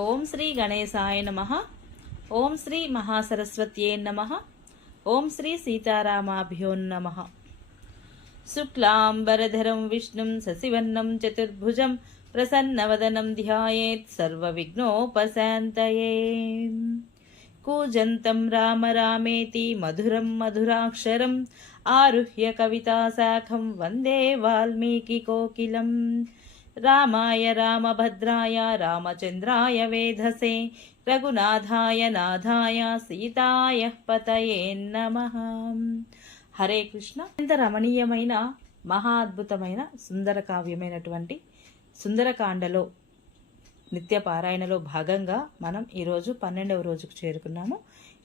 ఓం శ్రీ గణేశాయ నమ. ఓం శ్రీ మహాసరస్వత్యే నమ. ఓం శ్రీ సీతారామాభ్యో నమ. శుక్లాంబరధరం విష్ణుం శశివర్ణం చతుర్భుజం ప్రసన్నవదనం ధ్యాయేత్ సర్వవిఘ్నోపశాంతయే. కూజంతం రామ రామేతి మధురం మధురాక్షరం ఆరుహ్య కవితాశాఖం వందే వాల్మీకి కోకిలం. రామాయ రామభద్రాయ రామచంద్రాయ వేధసే రఘునాథాయ నాథాయ సీతాయ పతయే నమ. హరే కృష్ణ. ఎంత రమణీయమైన మహా అద్భుతమైన సుందర కావ్యమైనటువంటి సుందరకాండలో నిత్య పారాయణలో భాగంగా మనం ఈరోజు పన్నెండవ రోజుకు చేరుకున్నాము.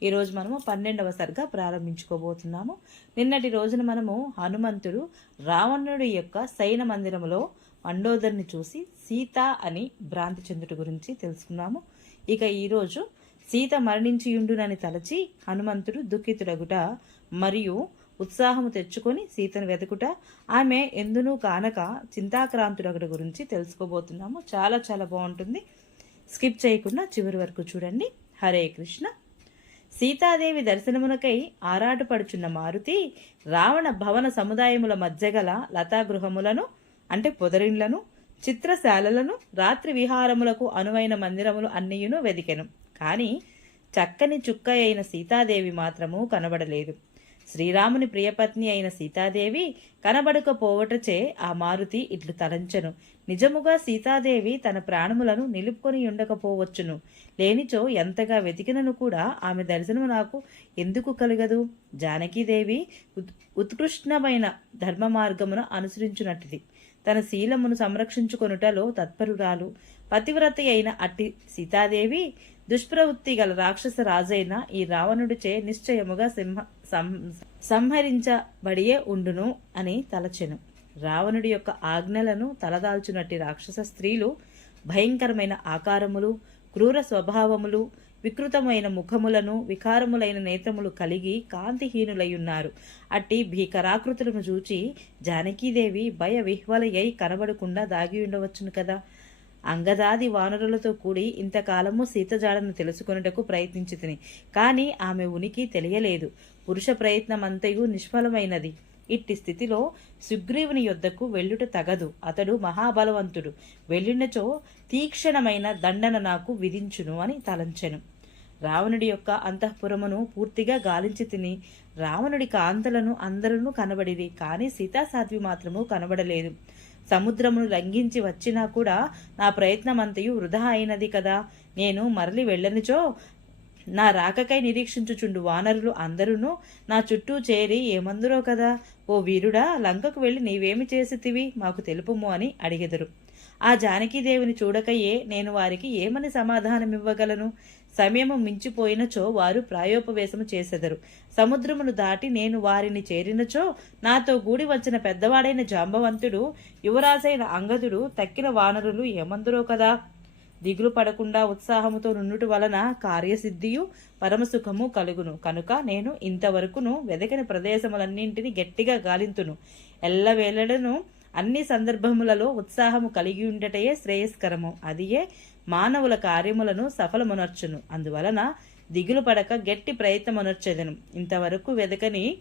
ఈరోజు మనము పన్నెండవ సరిగా ప్రారంభించుకోబోతున్నాము. నిన్నటి రోజున మనము హనుమంతుడు రావణుడి యొక్క శయన మందిరములో అండోదర్ని చూసి సీత అని భ్రాంతి చెందుట గురించి తెలుసుకున్నాము. ఇక ఈరోజు సీత మరణించియుండునని తలచి హనుమంతుడు దుఃఖితుడగుట మరియు ఉత్సాహము తెచ్చుకొని సీతను వెతుకుట ఆమె ఎందునూ కానక చింతాక్రాంతుడగుట గురించి తెలుసుకోబోతున్నాము. చాలా చాలా బాగుంటుంది. స్కిప్ చేయకుండా చివరి వరకు చూడండి. హరే కృష్ణ. సీతాదేవి దర్శనమునకై ఆరాటపడుచున్న మారుతి రావణ భవన సముదాయముల మధ్య గల లతాగృహములను అంటే పొదరిండ్లను చిత్రశాలలను రాత్రి విహారములకు అనువైన మందిరములు అన్నియును వెదికెను. కానీ చక్కని చుక్క అయిన సీతాదేవి మాత్రము కనబడలేదు. శ్రీరాముని ప్రియపత్ని అయిన సీతాదేవి కనబడకపోవటచే ఆ మారుతి ఇట్లు తలంచను. నిజముగా సీతాదేవి తన ప్రాణములను నిలుపుకొని ఉండకపోవచ్చును. లేనిచో ఎంతగా వెతికినను కూడా ఆమె దర్శనము నాకు ఎందుకు కలగదు? జానకీదేవి ఉత్కృష్టమైన ధర్మ మార్గమును అనుసరించినట్టుది. తన శీలమును సంరక్షించుకొనుటలో తత్పరురాలు. పతివ్రత అయిన అట్టి సీతాదేవి దుష్ప్రవృత్తి గల రాక్షస రాజైన ఈ రావణుడిచే నిశ్చయముగా సింహ సం- సంహరించబడియే ఉండును అని తలచెను. రావణుడి యొక్క ఆజ్ఞలను తలదాల్చునట్టి రాక్షస స్త్రీలు భయంకరమైన ఆకారములు క్రూర స్వభావములు వికృతమైన ముఖములను వికారములైన నేత్రములు కలిగి కాంతిహీనులయ్యున్నారు. అట్టి భీకరాకృతులను చూచి జానకీదేవి భయ విహ్వలయ్యై కనబడకుండా దాగి ఉండవచ్చును కదా? అంగదాది వానరులతో కూడి ఇంతకాలము సీతజాడను తెలుసుకొనుటకు ప్రయత్నించితిని. కానీ ఆమె ఉనికి తెలియలేదు. పురుష ప్రయత్నమంతయు నిష్ఫలమైనది. ఇట్టి స్థితిలో సుగ్రీవుని యొద్దకు వెళ్ళుట తగదు. అతడు మహాబలవంతుడు. వెళ్ళినచో తీక్షణమైన దండన నాకు విధించును అని తలంచెను. రావణుడి యొక్క అంతఃపురమును పూర్తిగా గాలించి తిని రావణుడి కాంతలను అందరూ కనబడిది కానీ సీతాసాధ్వి మాత్రము కనబడలేదు. సముద్రమును లంఘించి వచ్చినా కూడా నా ప్రయత్నమంతయు వృధా అయినది కదా. నేను మరలి వెళ్ళనిచో నా రాకకై నిరీక్షించుచుండు వానరులు అందరూ నా చుట్టూ చేరి ఏమందురో కదా? ఓ వీరుడా లంకకు వెళ్ళి నీవేమి చేసితివి? మాకు తెలుపుము అని అడిగెదరు. ఆ జానకీదేవిని చూడకయే నేను వారికి ఏమని సమాధానమివ్వగలను? సమయము మించిపోయినచో వారు ప్రాయోపవేశము చేసెదరు. సముద్రమును దాటి నేను వారిని చేరినచో నాతో గూడి వచ్చిన పెద్దవాడైన జాంబవంతుడు యువరాజైన అంగదుడు తక్కిన వానరులు ఏమందురో కదా? దిగులు పడకుండా ఉత్సాహముతో నుండుట వలన కార్యసిద్ధియు పరమసుఖము కలుగును. కనుక నేను ఇంతవరకును వెదకని ప్రదేశములన్నింటినీ గట్టిగా గాలింతును. ఎల్లవేళలను అన్ని సందర్భములలో ఉత్సాహము కలిగి ఉండటయే శ్రేయస్కరము. అదియే మానవుల కార్యములను సఫలమునర్చును. అందువలన దిగులు పడక గట్టి ప్రయత్నమునర్చెదను. ఇంతవరకు వెదకని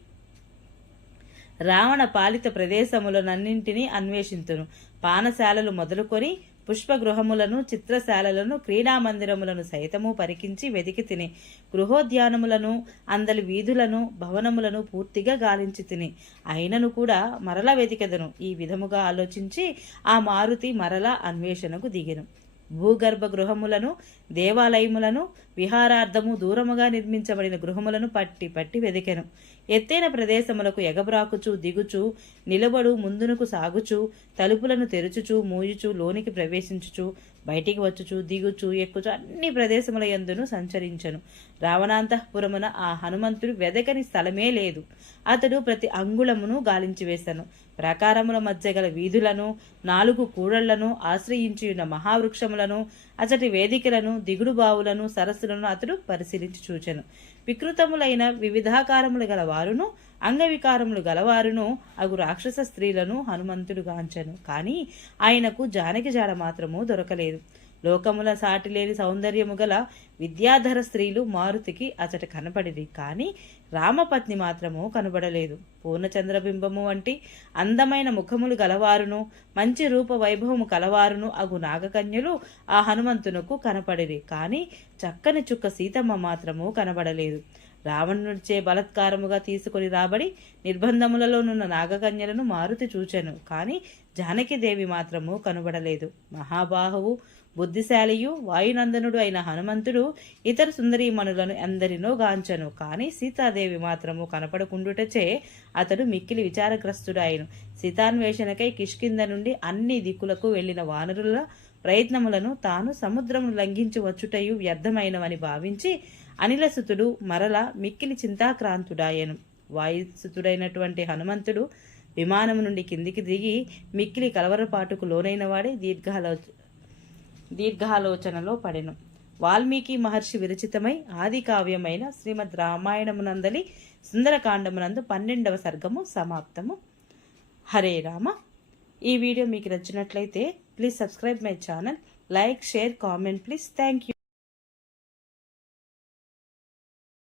రావణ పాలిత ప్రదేశములనన్నింటినీ అన్వేషింతును. పానశాలలు మొదలుకొని పుష్పగృహములను చిత్రశాలలను క్రీడామందిరములను సైతము పరికించి వెదికి తిని గృహోద్యానములను అందలి వీధులను భవనములను పూర్తిగా గాలించి తిని అయినను కూడా మరల వెతికెదను ఈ విధముగా ఆలోచించి ఆ మారుతి మరల అన్వేషణకు దిగెను. భూగర్భ గృహములను దేవాలయములను విహారార్థము దూరముగా నిర్మించబడిన గృహములను పట్టి పట్టి వెదికెను. ఎత్తైన ప్రదేశములకు ఎగబ్రాకుచు దిగుచు నిలబడు ముందునకు సాగుచు తలుపులను తెరుచుచు మూయుచు లోనికి ప్రవేశించుచు బయటికి వచ్చుచు దిగుచు ఎక్కుచు అన్ని ప్రదేశముల యందును సంచరించను. రావణాంతఃపురమున ఆ హనుమంతుడు వెదకని స్థలమే లేదు. అతడు ప్రతి అంగుళమును గాలించి వేశాను ప్రాకారముల మధ్య గల వీధులను నాలుగు కూడళ్ళను ఆశ్రయించి ఉన్న మహావృక్షములను అచటి వేదికలను దిగుడు బావులను సరస్సులను అతడు పరిశీలించి చూచెను. వికృతములైన వివిధాకారములు గల వారును అంగవికారములు గలవారును అగు రాక్షస స్త్రీలను హనుమంతుడు గాంచను. కానీ ఆయనకు జానకి జాడ మాత్రము దొరకలేదు. లోకముల సాటిలేని సౌందర్యము గల విద్యాధర స్త్రీలు మారుతికి అచట కనపడిరి. కానీ రామపత్ని మాత్రము కనబడలేదు. పూర్ణచంద్రబింబము వంటి అందమైన ముఖములు గలవారును మంచి రూప వైభవము కలవారును అగు నాగకన్యలు ఆ హనుమంతునకు కనపడిరి. కానీ చక్కని చుక్క సీతమ్మ మాత్రము కనబడలేదు. రావణుడిచే బలత్కారముగా తీసుకొని రాబడి నిర్బంధములలోనున్న నాగకన్యలను మారుతి చూచెను. కానీ జానకిదేవి మాత్రము కనబడలేదు. మహాబాహువు బుద్ధిశాలియు వాయునందనుడు అయిన హనుమంతుడు ఇతర సుందరీమణులను ఎందరినో గాంచను. కానీ సీతాదేవి మాత్రము కనపడకుండుటచే అతడు మిక్కిలి విచారగ్రస్తుడాయను సీతాన్వేషణకై కిష్కింద నుండి అన్ని దిక్కులకు వెళ్ళిన వానరుల ప్రయత్నములను తాను సముద్రము లంఘించి వచ్చుటయు వ్యర్థమైనవని భావించి అనిలసుతుడు మరల మిక్కిలి చింతాక్రాంతుడాయను వాయుసుతుడైనటువంటి హనుమంతుడు విమానము నుండి కిందికి దిగి మిక్కిలి కలవరపాటుకు లోనైన వాడే దీర్ఘాలో దీర్ఘాలోచనలో పడెను. వాల్మీకి మహర్షి విరచితమై ఆది కావ్యమైన శ్రీమద్ రామాయణమునందలి సుందరకాండమునందు పన్నెండవ సర్గము సమాప్తము. హరే రామ. ఈ వీడియో మీకు నచ్చినట్లయితే please subscribe my channel. Like share comment please. Thank you